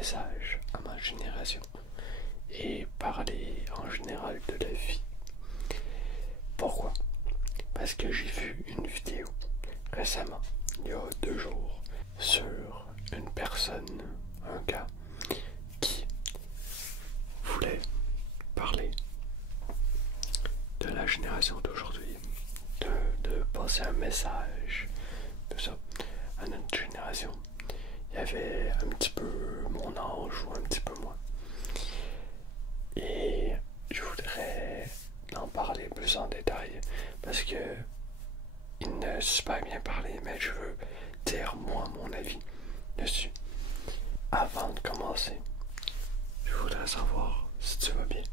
message à ma génération et parler en général de la vie. Pourquoi? Parce que j'ai vu une vidéo récemment, il y a 2 jours, sur une personne, un gars, qui voulait parler de la génération d'aujourd'hui, de passer un message, tout ça, à notre génération. Il y avait un petit peu mon âge ou un petit peu moins. Et je voudrais en parler plus en détail parce que il ne sait pas bien parler, mais je veux dire moi mon avis dessus. Avant de commencer, je voudrais savoir si tu vas bien,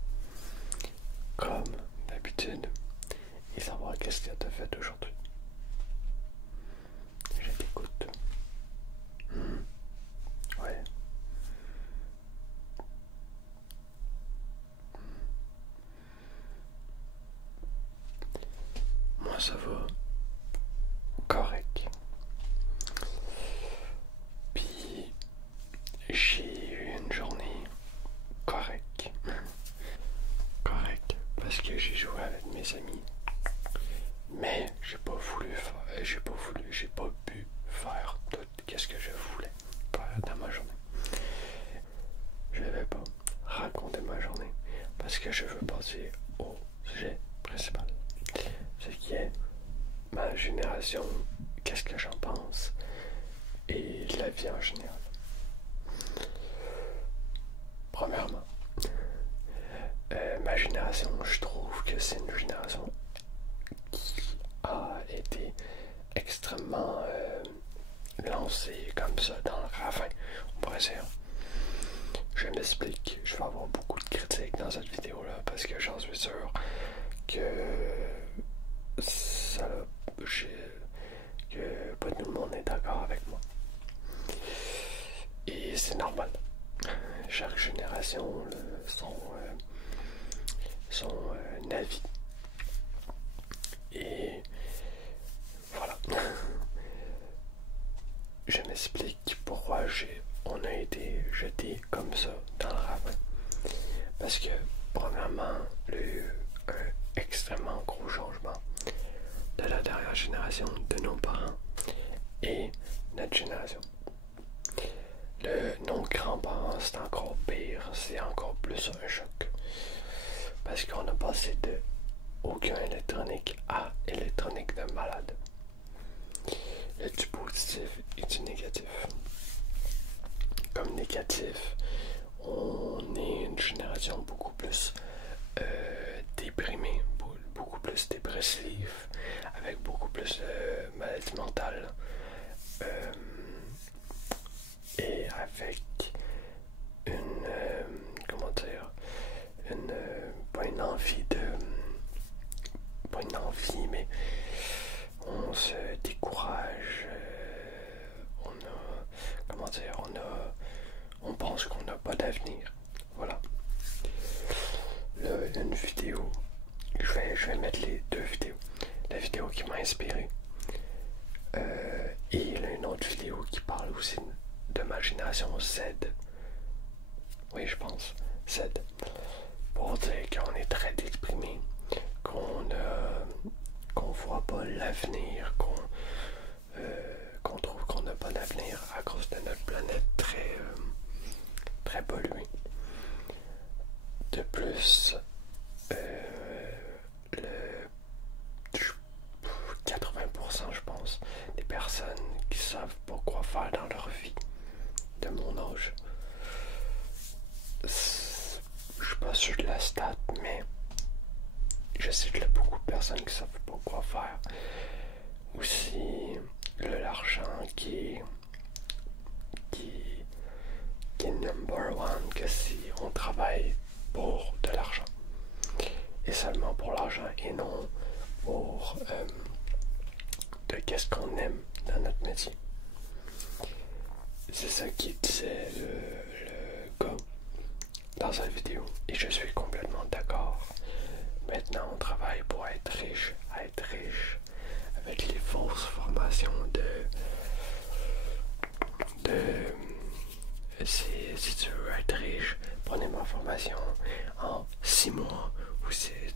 comme d'habitude, et savoir qu'est-ce que tu as fait aujourd'hui. Je t'écoute. Ouais. Moi ça va correct. Puis j'ai eu une journée correcte. Correcte parce que j'ai joué avec mes amis. Mais j'ai pas pu faire tout ce que je voulais faire dans ma journée. Je vais pas raconter ma journée parce que je veux passer au sujet principal. Ce qui est ma génération, qu'est-ce que j'en pense et la vie en général. Premièrement, ma génération, je trouve que c'est une génération qui a été extrêmement lancée comme ça dans le ravin, on pourrait dire. Je m'explique, je vais avoir beaucoup de critiques dans cette vidéo-là parce que j'en suis sûr que que pas tout le monde est d'accord avec moi. Et c'est normal. Chaque génération son avis. Et voilà. Je m'explique pourquoi on a été jeté comme ça dans le ravin. Parce que, premièrement, il y a eu un extrêmement gros changement de la dernière génération de nos parents et notre génération. Nos grands-parents, c'est encore pire, c'est encore plus un choc. Parce qu'on a passé de aucun électronique à électronique de malade. Il y a du positif et du négatif. Comme négatif, on est une génération beaucoup plus déprimée, beaucoup plus dépressive, avec beaucoup plus de maladies mentales. Et avec une, comment dire, pas une envie pas une envie, mais on se décourage, comment dire, on pense qu'on n'a pas d'avenir, voilà. Là, une vidéo, je vais mettre les 2 vidéos, la vidéo qui m'a inspiré, et là, une autre vidéo qui parle aussi de ma génération Z. Oui, je pense, Z. Pour dire qu'on est très déprimé, qu'on voit pas l'avenir, qu'on trouve qu'on n'a pas d'avenir à cause de notre planète très polluée. De plus, le 80% je pense des personnes qui savent pas quoi faire dans leur vie de mon âge, je suis pas sûr de la stat, mais je sais qu'il y a beaucoup de personnes qui savent pas quoi faire. Aussi l'argent qui est number one, que si on travaille pour de l'argent et seulement pour l'argent et non pour de qu'est-ce qu'on aime dans notre métier. C'est ça qui disait le gars dans sa vidéo et je suis complètement d'accord. Maintenant on travaille pour être riche, avec les fausses formations si tu informations en 6 mois où c'est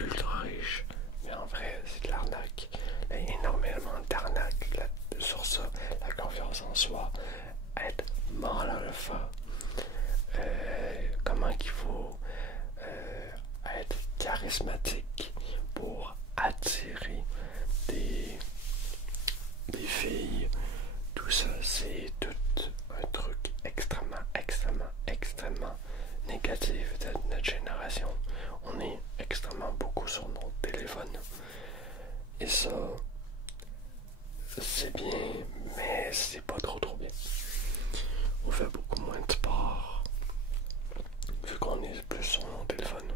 ultra riche. Mais en vrai, c'est de l'arnaque. Il y a énormément d'arnaques sur ça. La confiance en soi, être mal à le faire. Comment qu'il faut être charismatique pour attirer des filles. Tout ça, c'est tout un truc extrêmement négatif de notre génération. On est extrêmement beaucoup sur nos téléphones. Et ça, c'est bien, mais c'est pas trop bien. On fait beaucoup moins de sport, vu qu'on est plus sur nos téléphones.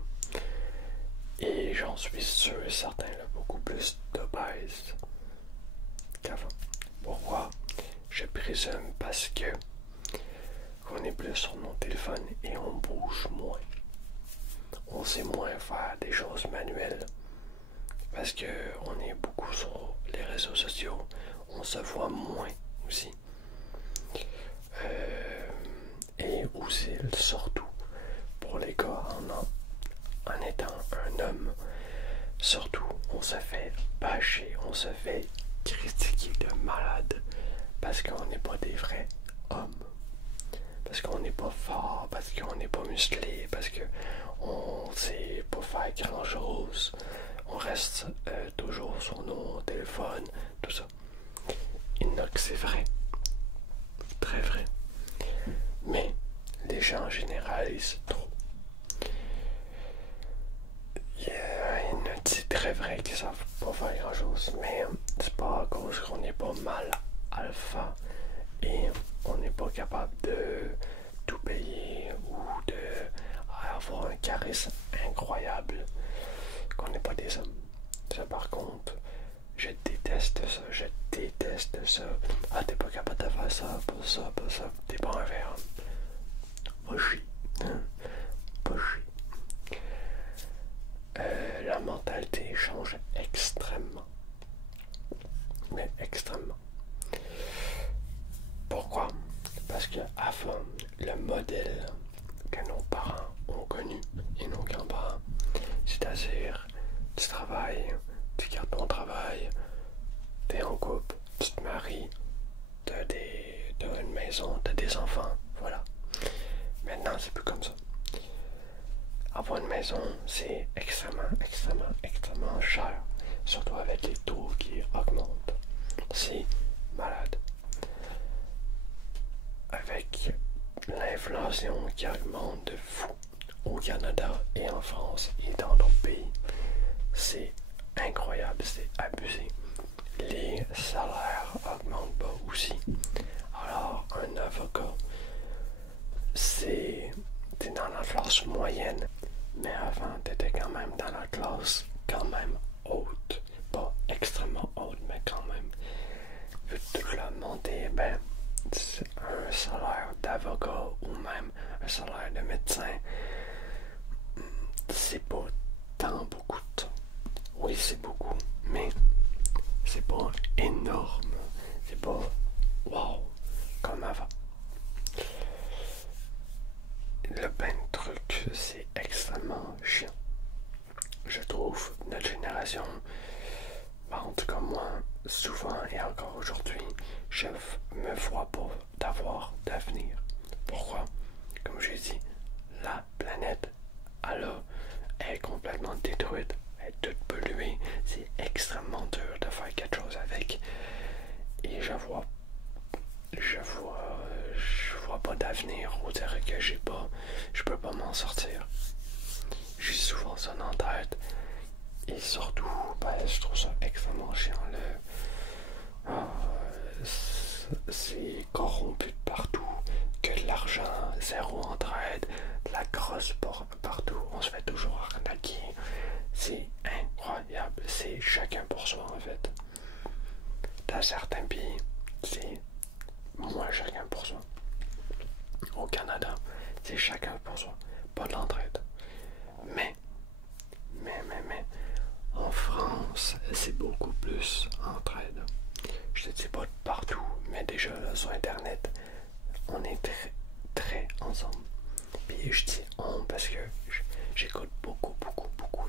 Et j'en suis sûr et certain, là, beaucoup plus d'obèses qu'avant. Pourquoi? Je présume parce que on est plus sur nos téléphones et on bouge moins. On sait moins faire des choses manuelles parce que on est beaucoup sur les réseaux sociaux. On se voit moins aussi. Et aussi, surtout pour les gars, en étant un homme, surtout, on se fait bâcher, on se fait critiquer de malade parce qu'on n'est pas des vrais hommes. Parce qu'on n'est pas fort, parce qu'on n'est pas musclé, parce qu'on sait pas faire grand chose. On reste toujours sur nos téléphones, tout ça. Il n'y a que c'est vrai. Très vrai. Mais les gens généralisent trop. Il y en a dit très vrai qu'ils savent pas faire grand chose, mais c'est pas à cause qu'on n'est pas mal alpha et on n'est pas capable de tout payer ou d'avoir un charisme incroyable qu'on n'est pas des hommes. Ça par contre, je déteste ça. Ah, t'es pas capable de faire ça, pas ça, t'es pas un vrai homme. Pas chier. Pas chier. La mentalité change extrêmement. Mais extrêmement. Pourquoi? Parce que avant, le modèle que nos parents ont connu et nos grands-parents, c'est-à-dire tu travailles, tu gardes ton travail, tu es en couple, tu te maries, tu as une maison, tu as des enfants, voilà. Maintenant, c'est plus comme ça. Avoir une maison, c'est extrêmement cher, surtout avec les taux qui augmentent. C'est malade. Avec l'inflation qui augmente de fou au Canada et en France et dans d'autres pays, c'est incroyable, c'est abusé. Les salaires augmentent pas aussi. Alors, un avocat, c'est dans la classe moyenne, mais avant, t'étais quand même dans la classe quand même haute. Pas extrêmement haute, mais quand même. Vu toute la montée, ben, un salaire d'avocat ou même un salaire de médecin, c'est pas tant beaucoup de temps. Oui, c'est beaucoup, mais c'est pas énorme. C'est pas wow comme avant. Le bain de trucs, c'est extrêmement chiant. Je trouve notre génération, en tout cas moi, souvent et encore aujourd'hui, je me vois pas d'avoir d'avenir. Pourquoi? Comme j'ai dit, la planète, elle est complètement détruite, elle est toute polluée, c'est extrêmement dur de faire quelque chose avec. Et je vois pas d'avenir, ou dire que je peux pas m'en sortir. J'ai souvent ça en tête. Et surtout, ben, je trouve ça extrêmement chiant. C'est corrompu de partout, que de l'argent, zéro entraide, de la grosse partout, on se fait toujours arnaquer. C'est incroyable, c'est chacun pour soi en fait. Dans certains pays, c'est moins chacun pour soi. Au Canada, c'est chacun pour soi, pas de l'entraide. Mais, en France, c'est beaucoup plus entraide. Je te dis pas de partout, mais déjà là, sur Internet, on est très ensemble. Puis Et je dis on parce que j'écoute beaucoup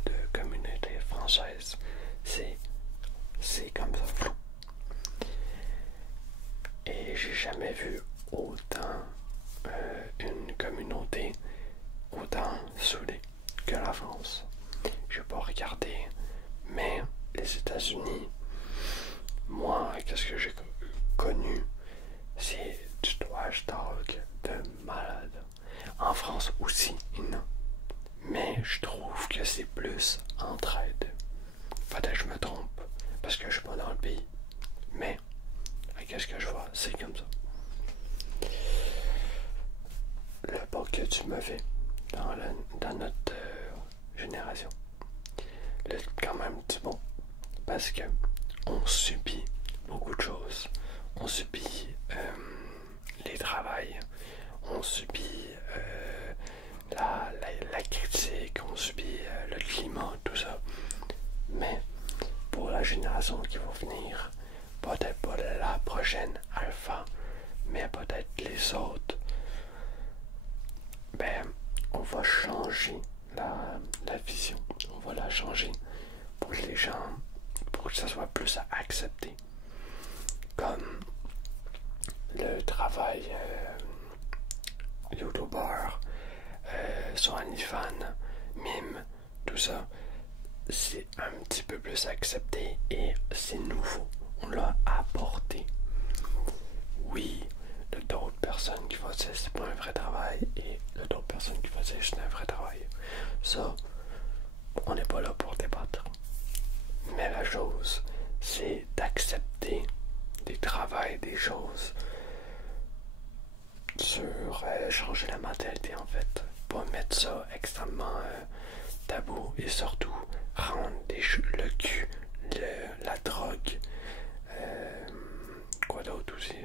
de communautés françaises. C'est comme ça flou. Et j'ai jamais vu autant une communauté autant soudée que la France. Je n'ai pas regardé, mais les États-Unis, moi, qu'est-ce que j'ai connu, c'est du trash talk de malade. En France aussi, non. Mais je trouve que c'est plus entraide. Peut-être que je me trompe, parce que je suis pas dans le pays. Mais, qu'est-ce que je vois, c'est comme ça. Le pas que tu me fais dans notre génération, quand même du bon, parce que on subit beaucoup de choses. On subit les travails, on subit la critique, on subit le climat, tout ça. Mais pour la génération qui va venir, peut-être pas la prochaine alpha, mais peut-être les autres, ben, on va changer la vision. On va la changer pour que les gens, pour que ça soit plus accepté. Comme le travail youtubeur, sur OnlyFans, mime, tout ça, c'est un petit peu plus accepté et c'est nouveau. On l'a apporté. Oui, il y a d'autres personnes qui vont dire c'est pas un vrai travail et il y a d'autres personnes qui vont dire c'est un vrai travail. Ça, on n'est pas là pour débattre. Mais la chose, c'est d'accepter des travails, des choses sur changer la mentalité en fait. Pas mettre ça extrêmement tabou et surtout rendre le cul, la drogue, quoi d'autre aussi,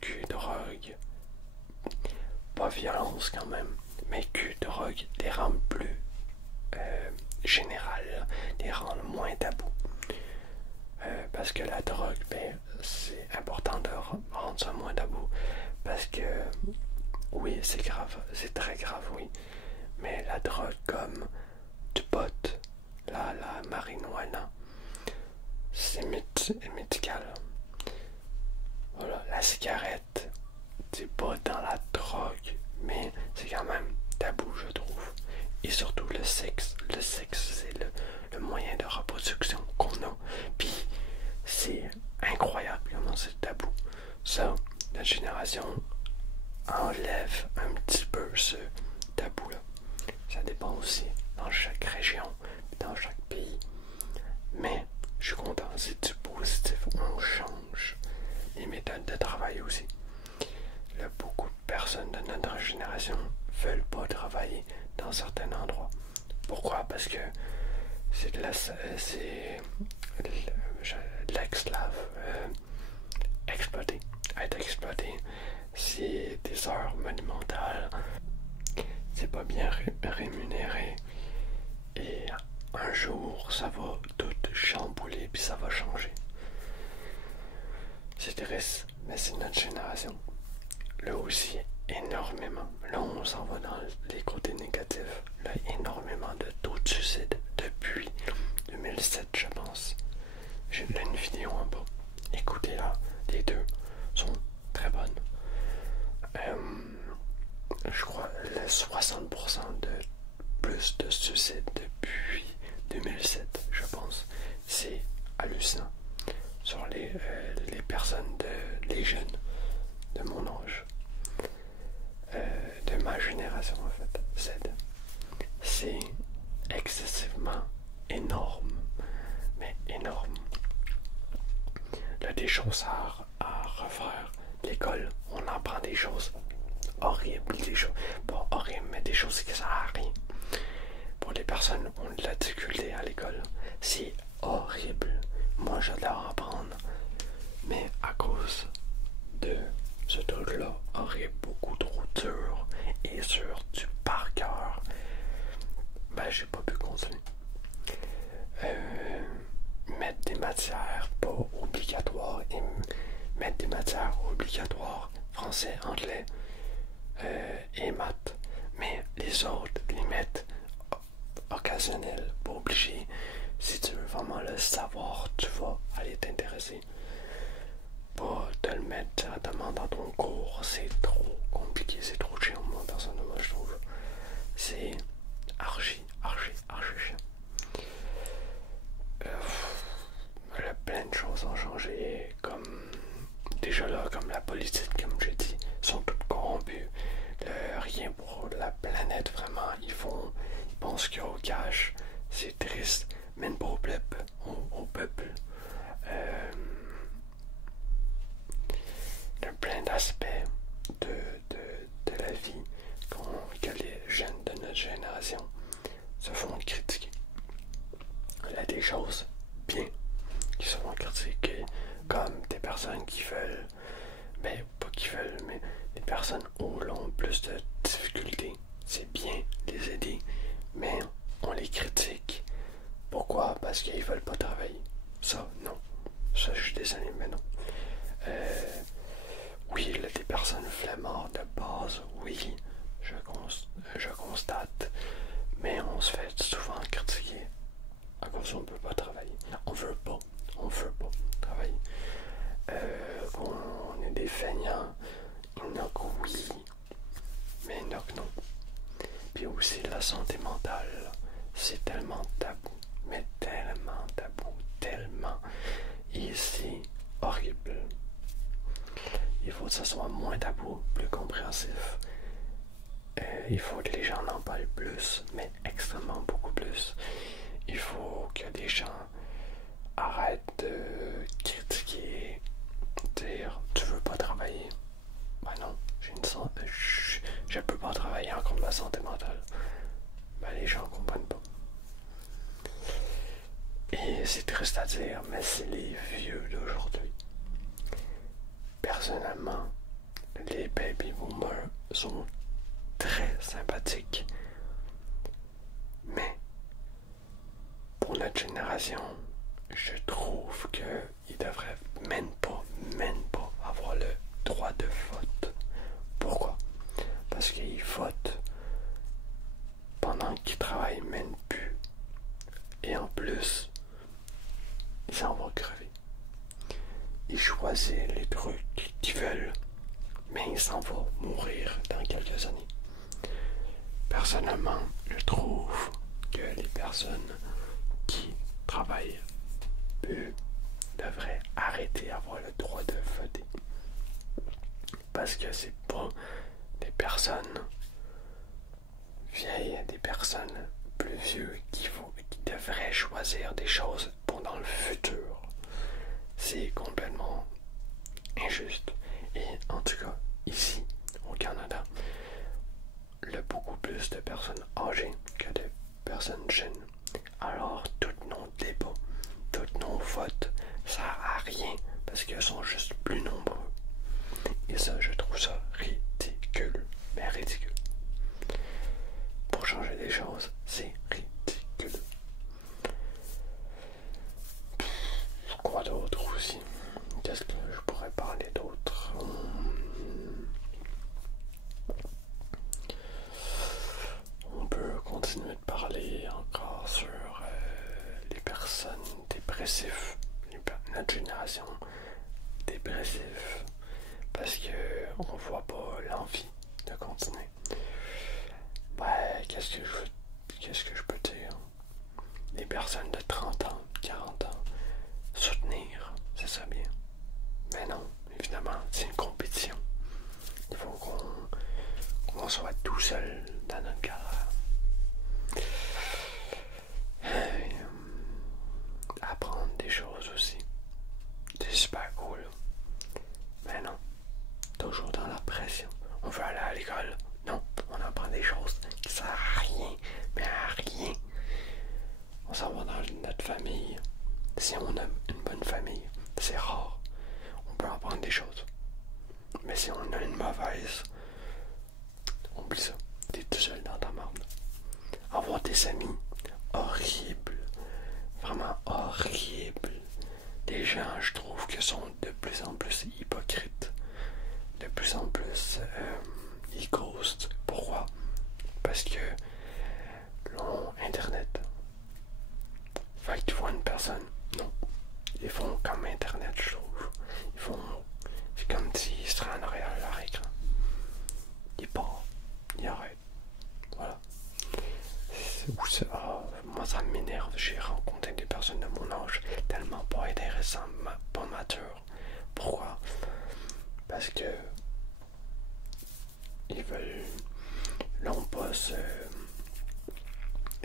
cul, drogue, pas violence quand même, mais cul, drogue, les rendre plus générales, les rendre moins tabou. Parce que la drogue, ben, c'est important de rendre ça moins tabou. Parce que, oui, c'est grave, c'est très grave, oui. Mais la drogue comme du pot, la marijuana, c'est médical. Voilà, la cigarette, c'est pas dans la drogue, mais c'est quand même tabou, je trouve. Et surtout le sexe. Le sexe, c'est le moyen de reproduction qu'on a. Puis, c'est incroyable comment c'est tabou. Ça, notre génération enlève un petit peu ce tabou-là. Ça dépend aussi dans chaque région, dans chaque pays. Mais je suis content, c'est du positif. On change les méthodes de travail aussi. Là, beaucoup de personnes de notre génération veulent pas travailler dans certains endroits. Pourquoi? Parce que c'est de l'esclave exploité. Être exploité, c'est des heures monumentales, c'est pas bien rémunéré et un jour ça va tout chambouler puis ça va changer. C'est triste, mais c'est notre génération. Là aussi, énormément. Là, on s'en va dans les côtés négatifs. Là, énormément de taux de suicide depuis 2007, je pense. J'ai là une vidéo en bas. Écoutez-la, les deux sont très bonnes. Je crois le 60% de plus de suicides depuis 2007, je pense. C'est hallucinant. Sur les personnes, les jeunes de mon âge, de ma génération en fait, Z. C'est excessivement énorme, mais énorme. Là, des choses à refaire. L'école, on apprend des choses horribles, des choses, pas horribles, mais des choses qui servent à rien. Pour les personnes qui ont de la difficulté à l'école, c'est horrible. Moi, j'adore apprendre, mais à cause de ce truc-là, horrible, beaucoup trop dur et sur du par cœur, ben, j'ai pas pu continuer. Mettre des matières pas obligatoires et mettre des matières obligatoires, français, anglais et maths, mais les autres limites occasionnelles, pas obligé. Si tu veux vraiment le savoir, tu vas aller t'intéresser. Pas te le mettre directement dans ton cours, c'est trop compliqué, c'est trop chiant, moi personnellement je trouve. C'est archi chiant. Plein de choses ont changé, comme déjà là, comme la politique, comme j'ai dit, sont toutes corrompues. Rien pour la planète, vraiment. Ils pensent qu'il y a au cash. C'est triste, même pas au peuple. Il y a plein d'aspects de la vie que les jeunes de notre génération se font critiquer. Il y a des choses bien qui se font critiquer, comme des personnes qui veulent, ben pas qui veulent, mais des personnes où ont plus de difficultés. C'est bien les aider, mais on les critique. Pourquoi? Parce qu'ils veulent pas travailler. Ça, non. Ça, je suis désolé, mais non. Oui, là, des personnes flemmardes de base, oui, je constate, mais on se fait souvent critiquer à cause qu'on ne peut pas travailler. On veut pas travailler. On est des feignants, il y en a que oui, mais il y en a que non. Puis aussi la santé mentale, c'est tellement tabou, mais tellement tabou, tellement. Et c'est horrible. Il faut que ça soit moins tabou, plus compréhensif. Il faut que les gens en parlent plus, mais extrêmement beaucoup plus. Il faut que les gens arrêtent de critiquer, dire tu veux pas travailler. Ben non, je peux pas travailler en contre ma santé mentale. Ben les gens comprennent pas. Et c'est triste à dire, mais c'est les vieux d'aujourd'hui. Personnellement, les baby boomers sont très sympathiques. Mais pour notre génération, je trouve qu'ils devraient même pas avoir le droit de vote. Pourquoi? Parce qu'ils votent pendant qu'ils travaillent même plus. Et en plus, ils s'en vont crever. Ils choisissent les trucs qu'ils veulent, mais ils s'en vont mourir dans quelques années. Personnellement, je trouve que les personnes qui travaillent peu devraient arrêter d'avoir le droit de voter. Parce que c'est pas des personnes vieilles, des personnes plus vieux qui devraient choisir des choses pour dans le futur. C'est complètement injuste. Et en tout cas, ici, au Canada, il y a beaucoup plus de personnes âgées que de personnes jeunes. Alors, tous nos débats, tous nos votes, ça a rien parce qu'ils sont juste plus nombreux. Et ça, je trouve ça ridicule. Mais ridicule. Pour changer des choses, c'est ridicule. Quoi d'autre aussi? Qu'est-ce que je pourrais parler d'autre? On peut continuer de parler encore sur les personnes dépressives, notre génération dépressive, parce que on voit pas l'envie de continuer. Ben, qu'est-ce que je peux dire? Les personnes de 30 ans, 40 ans, soutenir, c'est ça bien. Mais non, évidemment, c'est une compétition. Il faut qu'on soit tout seul dans notre carrière. Apprendre des choses aussi. C'est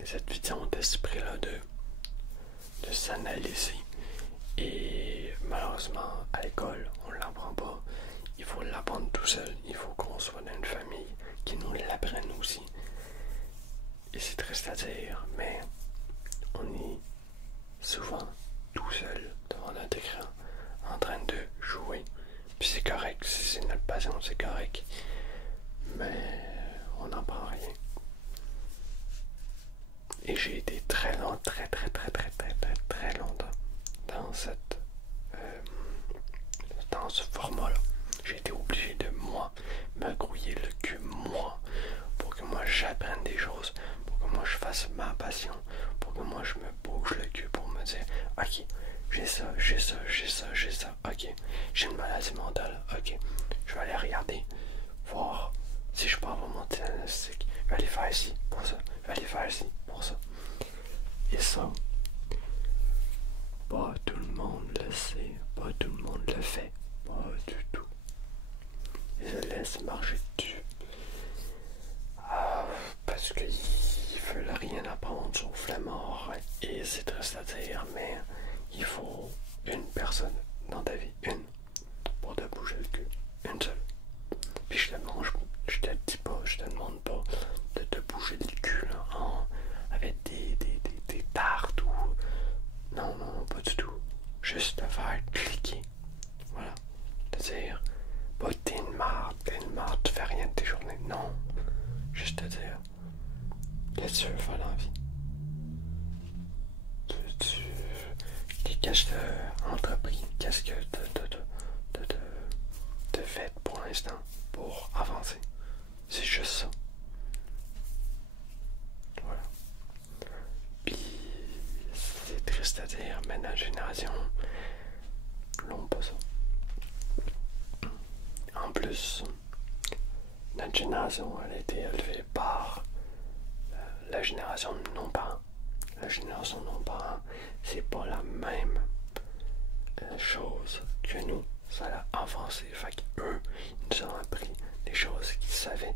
cette vision d'esprit-là de s'analyser. Et malheureusement, à l'école, on ne l'apprend pas. Il faut l'apprendre tout seul. Il faut qu'on soit dans une famille qui nous l'apprenne aussi. Et c'est triste à dire, mais on est souvent tout seul devant notre écran en train de jouer. Puis c'est correct, si c'est notre passion, c'est correct. Mais on n'apprend rien. Et j'ai été très longtemps dans dans ce format-là. J'ai été obligé de moi me grouiller le cul moi pour que moi j'apprenne des choses, pour que moi je fasse ma passion, pour que moi je me bouge le cul pour me dire ok, j'ai ça, ok, j'ai une maladie mentale, ok, je vais aller regarder, voir si je peux avoir mon diagnostic, je vais aller faire ici pour ça, je vais aller faire ici pour ça. Et ça, pas tout le monde le sait, pas tout le monde le fait, pas du tout. Ils se laissent marcher dessus. Parce qu'ils veulent rien apprendre sauf la mort. Et c'est triste à dire, mais il faut une personne dans ta vie, une, pour te bouger le cul. Une seule. Puis je te dis pas, je te demande pas de te bouger le cul là, avec des tartes ou. Non, pas du tout. Juste te faire cliquer. Voilà. De dire, pas t'es une marde, tu fais rien de tes journées. Non. Juste te dire, qu'est-ce que tu veux faire dans la vie? Qu'est-ce que tu as entrepris? Qu'est-ce que tu fait pour l'instant pour avancer? C'est juste ça. Voilà. Puis, c'est triste à dire, mais notre génération n'ont pas ça. En plus, notre génération, elle a été élevée par la génération de nos parents. La génération de nos parents, c'est pas la même chose que nous. Ça a avancé. Fait qu'eux, ils nous ont appris des choses qu'ils savaient.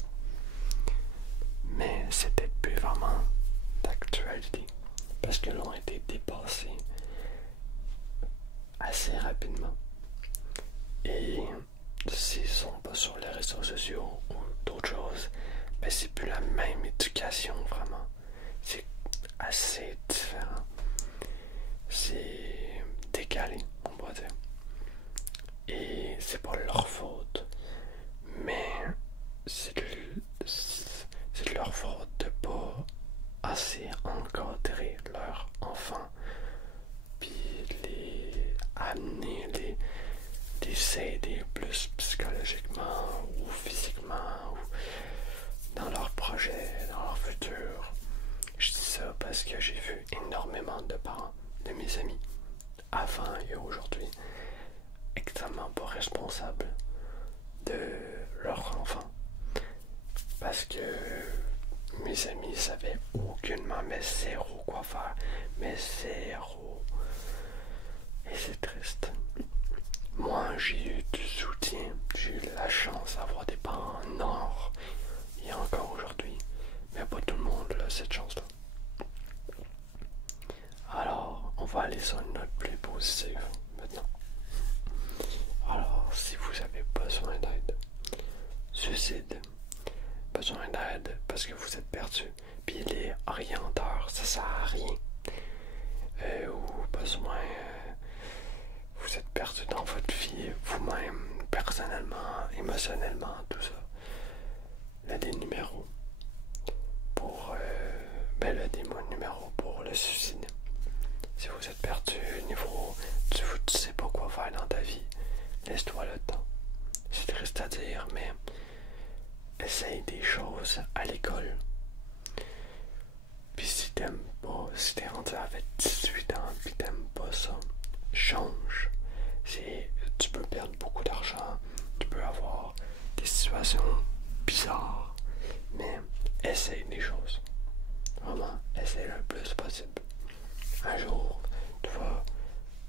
Mais c'était plus vraiment d'actualité. Parce que l'on a été dépassé assez rapidement. Et s'ils sont pas sur les réseaux sociaux ou d'autres choses, ben c'est plus la même éducation vraiment. C'est assez différent. C'est décalé, on va dire. Et c'est pas leur faute. Mais c'est de leur faute de pas assez encadrer leurs enfants. Puis les amener, les aider plus psychologiquement ou physiquement ou dans leurs projets, dans leur futur. Je dis ça parce que j'ai vu énormément de parents, de mes amis, avant et aujourd'hui, extrêmement pas responsables de leurs enfants. Parce que mes amis savaient aucunement, mais zéro quoi faire, mais zéro. Et c'est triste. Moi, j'ai eu du soutien, j'ai eu la chance d'avoir des parents en or, et encore aujourd'hui, mais pas tout le monde a cette chance-là. Alors, on va aller sur une note plus positive maintenant. Alors, si vous avez besoin d'aide, suicide, besoin d'aide parce que vous êtes perdu, puis les orienteurs, ça sert à rien, ou besoin, vous êtes perdu dans votre vie, vous-même, personnellement, émotionnellement, tout ça. Il y a des numéros pour, le numéro pour le suicide. Si vous êtes perdu au niveau, tu sais pas quoi faire dans ta vie, laisse-toi le temps. C'est triste à dire, mais essaye des choses à l'école. Puis si t'aimes pas, si t'es rendu avec 18 ans puis t'aimes pas ça, change. Tu peux perdre beaucoup d'argent, tu peux avoir des situations bizarres, mais essaye des choses. Vraiment, essaye le plus possible. Un jour, tu vas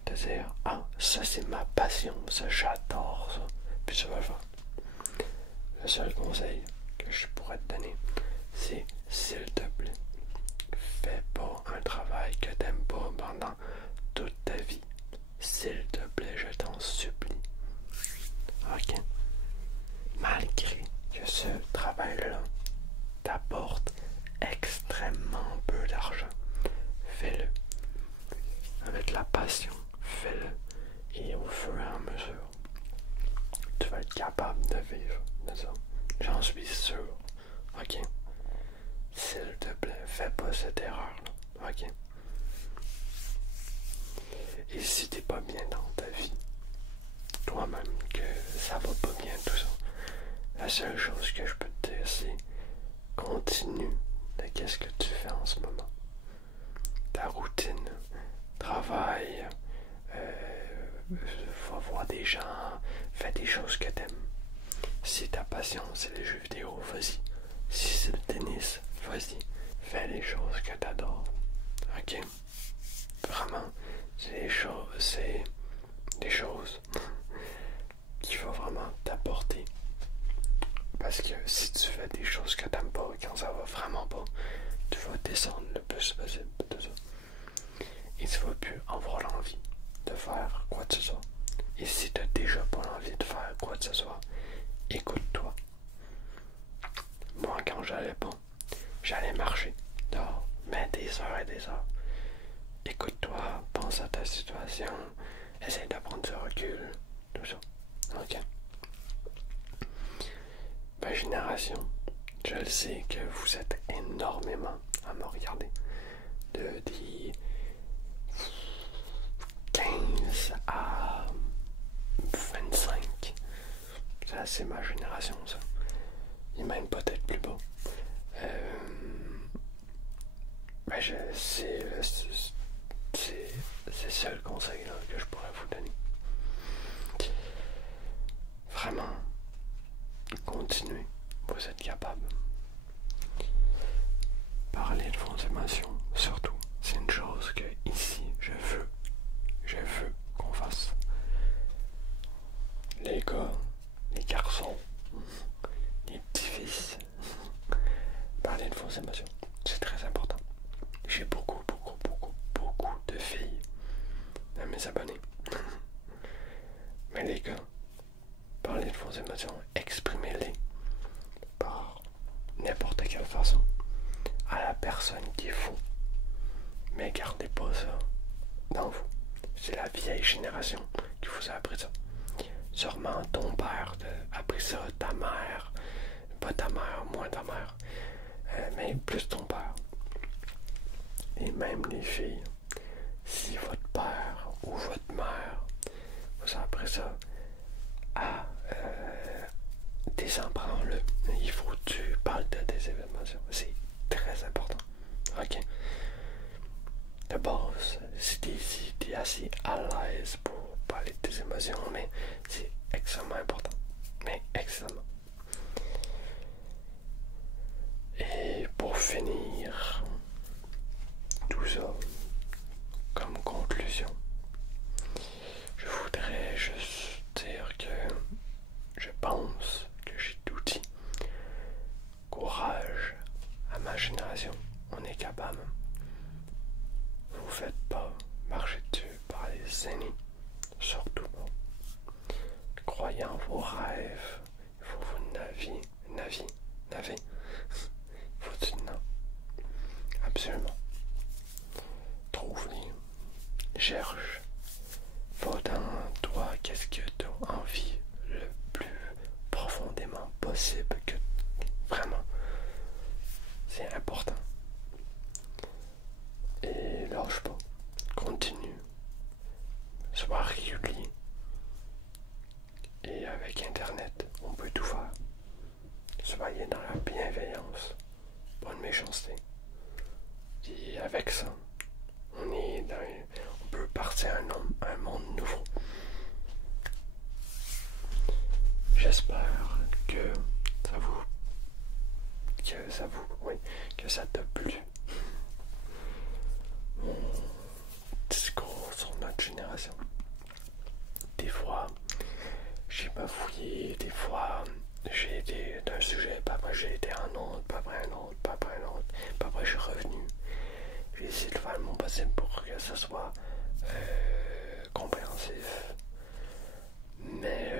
te dire, ah, ça c'est ma passion, ça j'adore ça, puis tu vas le faire. Le seul conseil que je pourrais te donner, c'est s'il te plaît, fais capable de vivre de ça. J'en suis sûr. Ok? S'il te plaît, fais pas cette erreur-là. Ok? Et si t'es pas bien dans ta vie, toi-même, que ça va pas bien tout ça, la seule chose que je peux te dire, c'est continue de qu'est-ce que tu fais en ce moment. Ta routine, travail, va voir des gens, fais des choses que t'aimes. Si ta passion c'est les jeux vidéo, vas-y. Si c'est le tennis, vas-y. Fais les choses que t'adores. Ok? Vraiment, c'est des choses qui vont vraiment t'apporter. Parce que si tu fais des choses que t'aimes pas, quand ça va vraiment pas, tu vas descendre le plus possible de ça. Et tu vas plus avoir l'envie de faire quoi que ce soit. Et si tu n'as déjà pas l'envie de faire quoi que ce soit, écoute-toi. Moi, quand j'allais pas, j'allais marcher dehors, mais des heures et des heures. Écoute-toi, pense à ta situation, essaye de prendre du recul, tout ça. Ok? Ma génération, je le sais que vous êtes énormément à me regarder. De 15 à 25. Ça, c'est ma génération, ça. Et même peut-être plus bas. Ben c'est ça le conseil là, que je pourrais vous donner. Vraiment, continuez. Vous êtes capable. Parler de vos émotions, surtout, c'est une chose que ici, je veux qu'on fasse. Les gars, les garçons, les petits-fils, parler de vos émotions, c'est très important. J'ai beaucoup de filles à mes abonnés. Mais les gars, parlez de vos émotions, exprimez-les par n'importe quelle façon à la personne qu'il faut. Mais gardez pas ça dans vous. C'est la vieille génération qui vous a appris ça. Sûrement ton père a appris ça, ta mère, pas ta mère, moins ta mère, mais plus ton père. Et même les filles, si votre père ou votre mère vous a appris ça, désemprends-le. Il faut que tu parles de tes émotions. C'est très important. Ok? De base, si t'es assez à l'aise pour parler de tes émotions, mais c'est extrêmement important. Mais extrêmement. Et pour finir tout ça, comme conclusion, je voudrais juste dire que je pense que j'ai tout dit. Courage à ma génération, on est capable. Vous faites pas marcher dessus par les aînés, surtout pas. Croyez en vos rêves, il faut vous naver. Faut du nom. Absolument. Trouve-les, cherche, va dans toi, qu'est-ce que tu as envie le plus profondément possible, que vraiment, c'est important. Et lâche pas, continue, sois régulier. Et avec Internet, on peut tout faire. Soyez dans la bienveillance, pas de méchanceté. Et avec ça, on peut partir à un monde nouveau. J'espère que ça t'a plu. Mon discours sur notre génération. Des fois, j'ai bafouillé, des fois, j'ai été d'un sujet, puis après j'ai été en autre, puis après un autre, puis après un autre, puis après je suis revenu. J'ai essayé de faire mon possible pour que ce soit compréhensif. Mais